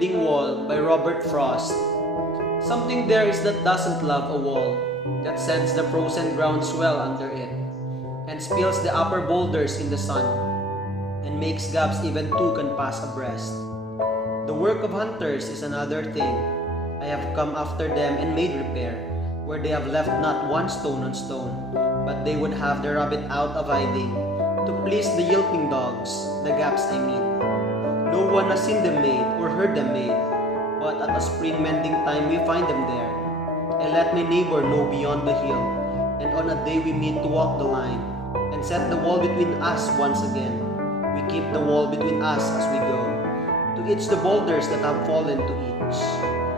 Mending Wall by Robert Frost. Something there is that doesn't love a wall, that sends the frozen ground swell under it, and spills the upper boulders in the sun, and makes gaps even two can pass abreast. The work of hunters is another thing. I have come after them and made repair, where they have left not one stone on stone, but they would have the rabbit out of hiding, to please the yelping dogs, the gaps I mean. No one has seen them made or heard them made, but at a spring mending time we find them there. I let my neighbor know beyond the hill, and on a day we meet to walk the line, and set the wall between us once again. We keep the wall between us as we go, to each the boulders that have fallen to each.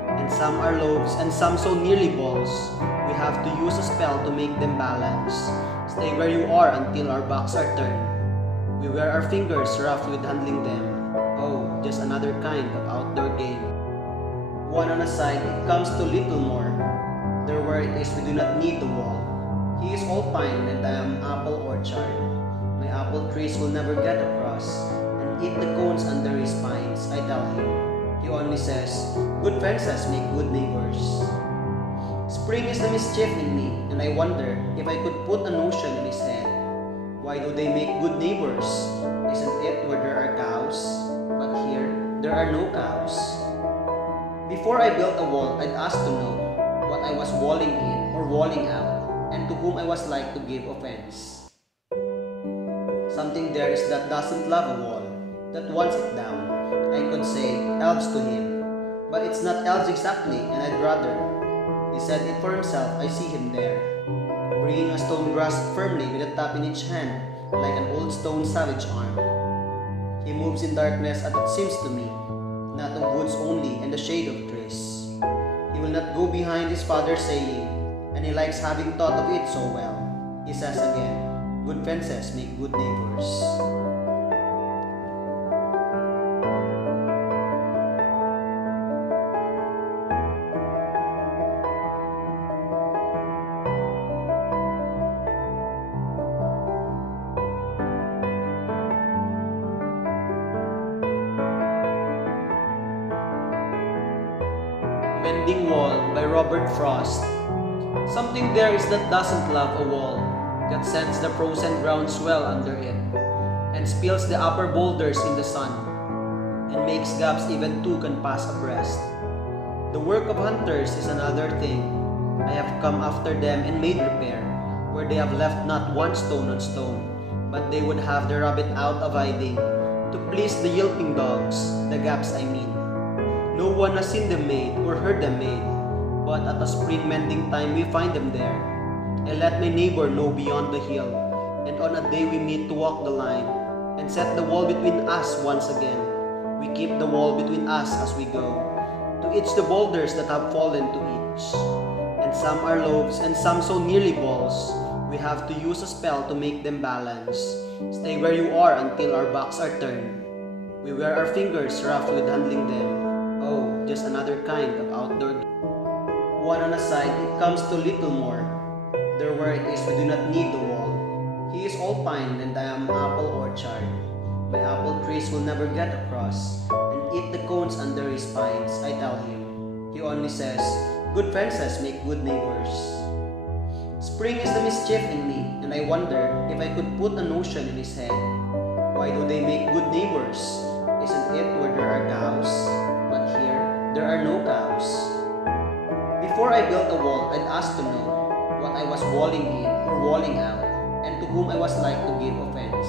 And some are loaves and some so nearly balls, we have to use a spell to make them balance. Stay where you are until our backs are turned. We wear our fingers rough with handling them. Oh, just another kind of outdoor game. One on a side, it comes to little more. There where it is, we do not need the wall. He is all pine and I am apple orchard. My apple trees will never get across, and eat the cones under his pines, I tell him. He only says, good fences make good neighbors. Spring is the mischief in me, and I wonder if I could put a notion in his head. Why do they make good neighbors? Isn't it where there are cows? But here, there are no cows. Before I built a wall, I'd ask to know what I was walling in or walling out, and to whom I was like to give offense. Something there is that doesn't love a wall, that wants it down. I could say elves to him, but it's not elves exactly, and I'd rather. He said it for himself, I see him there, bringing a stone grasped firmly with a tap in each hand, like an old stone savage arm. He moves in darkness as it seems to me, not of woods only and the shade of trees. He will not go behind his father saying, and he likes having thought of it so well. He says again, good fences make good neighbors. Mending Wall by Robert Frost. Something there is that doesn't love a wall, that sends the frozen ground swell under it, and spills the upper boulders in the sun, and makes gaps even two can pass abreast. The work of hunters is another thing. I have come after them and made repair, where they have left not one stone on stone, but they would have the rabbit out of hiding, to please the yelping dogs, the gaps I mean. No one has seen them made or heard them made, but at a spring mending time we find them there. I let my neighbor know beyond the hill, and on a day we meet to walk the line, and set the wall between us once again. We keep the wall between us as we go, to each the boulders that have fallen to each. And some are loaves and some so nearly balls, we have to use a spell to make them balance. Stay where you are until our backs are turned. We wear our fingers rough with handling them. Oh, just another kind of outdoor game. One on a side, it comes to little more. There where it is, we do not need the wall. He is all pine and I am apple orchard. My apple trees will never get across, and eat the cones under his pines, I tell him. He only says, good fences make good neighbors. Spring is the mischief in me, and I wonder if I could put a notion in his head. Why do they make good neighbors? Isn't it where there are cows? But here, there are no cows. Before I built a wall, I'd ask to know what I was walling in or walling out, and to whom I was like to give offense.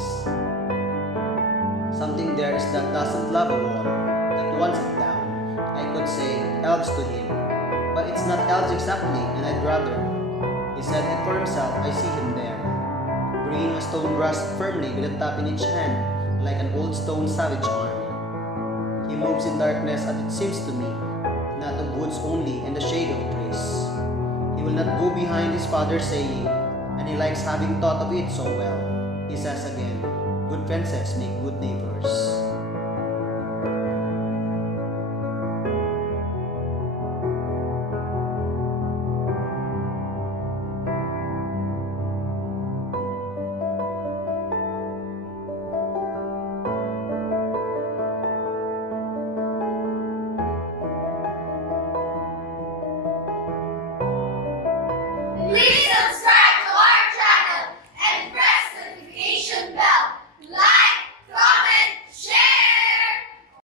Something there is that doesn't love a wall, that wants it down. I could say elves to him, but it's not elves exactly, and I'd rather. He said it for himself, I see him there, bringing a stone grasped firmly with a tap in each hand, like an old stone savage arm. He moves in darkness as it seems to me, not of woods only and the shade of trees. He will not go behind his father saying, and he likes having thought of it so well. He says again, good fences make good neighbors.